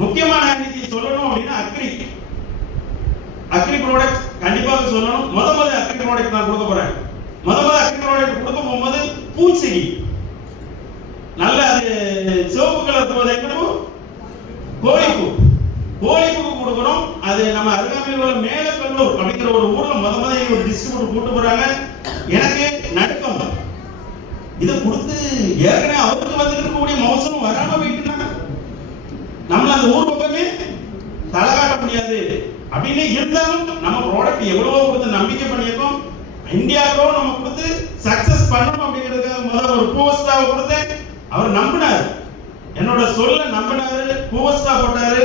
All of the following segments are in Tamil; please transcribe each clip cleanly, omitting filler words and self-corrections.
முக்கியமான இன்னைக்கு சொல்லணும் அப்படின்னா அக்ரி ப்ராடக்ட் கண்டிப்பாக சொல்லணும். முதல்ல அக்ரி ப்ராடக்ட் நான் கொடுக்க போறேன். முதல்ல அக்ரி ப்ராடக்ட் கொடுக்க போகும்போது பூச்செடி நல்ல அது சிவப்பு கலர் போதைக்கணும், கோழிப்பூ கொடுக்கணும். அது நம்ம அருகாமையில் உள்ள மேலக்கல்லூர் அப்படிங்கிற ஒரு ஊர்ல முதல்ல ஒரு டிஸ்ட்ரிபியூட்டர் கூட்டு போறாங்க. எனக்கு நடுக்கம் இதை கொடுத்து ஏற்கனவே அவருக்கு வந்துட்டு இருக்கக்கூடிய மோசமும் வராம போயிட்டு நம்மள அந்த ஊர் பக்கமே தலை காட்ட முடியாது அப்படின்னு இருந்தாலும் நம்ம ப்ராடக்ட் எவ்வளவோ கொடுத்து நம்பிக்கை பண்ணியிருக்கோம். இந்தியாவுக்கோ நம்ம கொடுத்து சக்சஸ் பண்ணணும் அப்படிங்கிறதுக்காக முதல்ல ஒரு போஸ்டாவை கொடுத்தேன். அவர் நம்பினார், என்னோட சொல்ல நம்பினாரு, போஸ்டா போட்டாரு.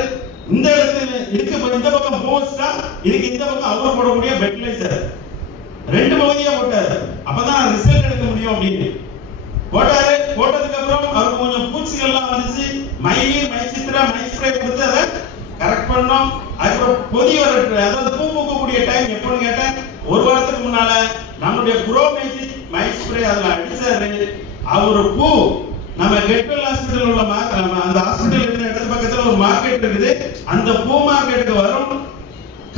இந்த இடத்துல இருக்கு இந்த பக்கம் போஸ்டா இதுக்கு இந்த பக்கம் அவர் போடக்கூடிய ஃபெர்டிலைசர் 2 பகுதியா போட்டாரு. அப்பதான் ரிசல்ட் எடுக்க முடியும் அப்படின்னு போட்டாரு. போட்டதுக்கு அப்புறம் அவருக்கு கொஞ்சம் பூச்சிகள் எல்லாம் வந்துச்சு. மை சித்ரா மை ஸ்ப்ரே கொடுத்து அதை கரெக்ட் பண்ணோம். அதுக்கப்புறம் கொதி வர அதாவது பூ பூக்கக்கூடிய டைம் எப்போன்னு கேட்டேன். 1 வாரத்துக்கு முன்னால நம்மளுடைய குரோ மேஜிக் மை ஸ்ப்ரே அதுல அடிச்சாரு. அவரு பூ நம்ம கெட்வெல் ஹாஸ்பிடல் உள்ள அந்த ஹாஸ்பிடல் இருக்கிற இடத்து பக்கத்துல ஒரு மார்க்கெட் இருக்குது. அந்த பூ மார்க்கெட்டுக்கு வரும்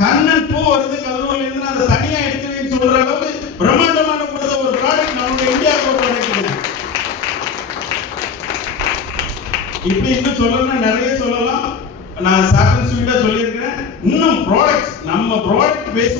கண்ணன் பூ வருது கல்லூரில இருந்து அந்த தனியா எடுத்து சொல்ற அளவுக்கு பிரம்மாண்டமான கொடுத்த ஒரு ப்ராடக்ட் நம்மளுடைய இந்தியா ப்ராடக்ட். இப்படி இன்னும் சொல்லணும்னா நிறைய சொல்லலாம். நான் ஷார்ட் அண்ட் ஸ்வீட்டா சொல்லியிருக்கிறேன். இன்னும் ப்ராடக்ட் நம்ம ப்ராடக்ட் பேச